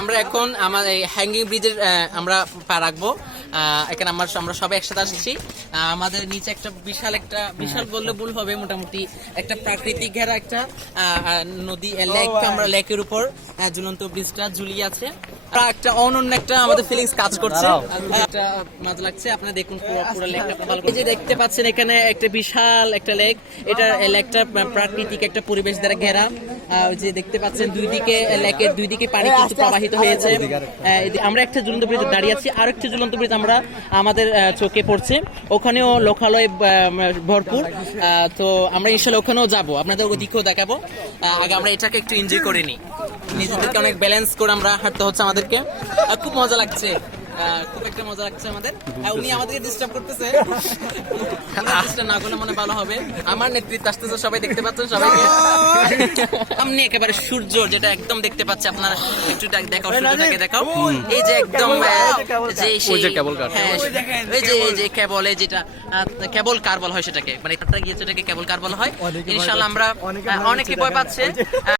আমরা এখন আমার এই হ্যাঙ্গিং ব্রিজের আমরা পা রাখবো। এখানে আমরা সবাই একসাথে আসছি। আমাদের নিচে একটা বিশাল বললে ভুল হবে, মোটামুটি একটা প্রাকৃতিক ঘেরা একটা নদী লেক, আমরা লেকের উপর ঝুলন্ত ব্রিজটা ঝুলিয়ে আছে। একটা অনন্য একটা আমাদের ফিলিংস কাজ করছে, একটা মজা লাগছে। আপনারা দেখুন পুরো লেকটা ভালো করে। এই যে দেখতে পাচ্ছেন এখানে একটা বিশাল একটা লেক, এটা লেকটা প্রাকৃতিক একটা পরিবেশ দ্বারা ঘেরা। ওই যে দেখতে পাচ্ছেন লেকের দুই দিকে পানি কিন্তু প্রবাহিত হয়েছে। আমরা একটা ঝুলন্ত ব্রিজে দাঁড়িয়ে আছি, আর একটা ঝুলন্ত ব্রিজ আমরা আমাদের চোখে পড়ছে, ওখানেও লোকালয় ভরপুর। তো আমরা ইনশাল্লাহ ওখানেও যাবো, আপনাদের ওদিকেও দেখাবো। আগে আমরা এটাকে একটু এনজয় করে নিই, নিজেদেরকে অনেক ব্যালেন্স করে আমরা হাঁটতে হচ্ছে আমাদেরকে। খুব মজা লাগছে, খুব একটা মজা লাগছে আমাদের। উনি আমাদেরকে ডিস্টার্ব করতেছে, ডিস্টার্ব না করলে মনে ভালো হবে। আমার নেতৃত্ব আসতেছে, সবাই দেখতে পাচ্ছেন, সবাইকে সামনে একেবারে সূর্য যেটা একদম দেখতে পাচ্ছে। আপনারা একটু দেখাও, সূর্যটাকে দেখাও। এই যে একদম এই যে কেবল, যেটা কেবল কার বলা হয় সেটাকে, মানে গিয়েছে এটাকে কেবল কার বলা হয়। ইনশাআল্লাহ আমরা অনেকে ভয় পাচ্ছে।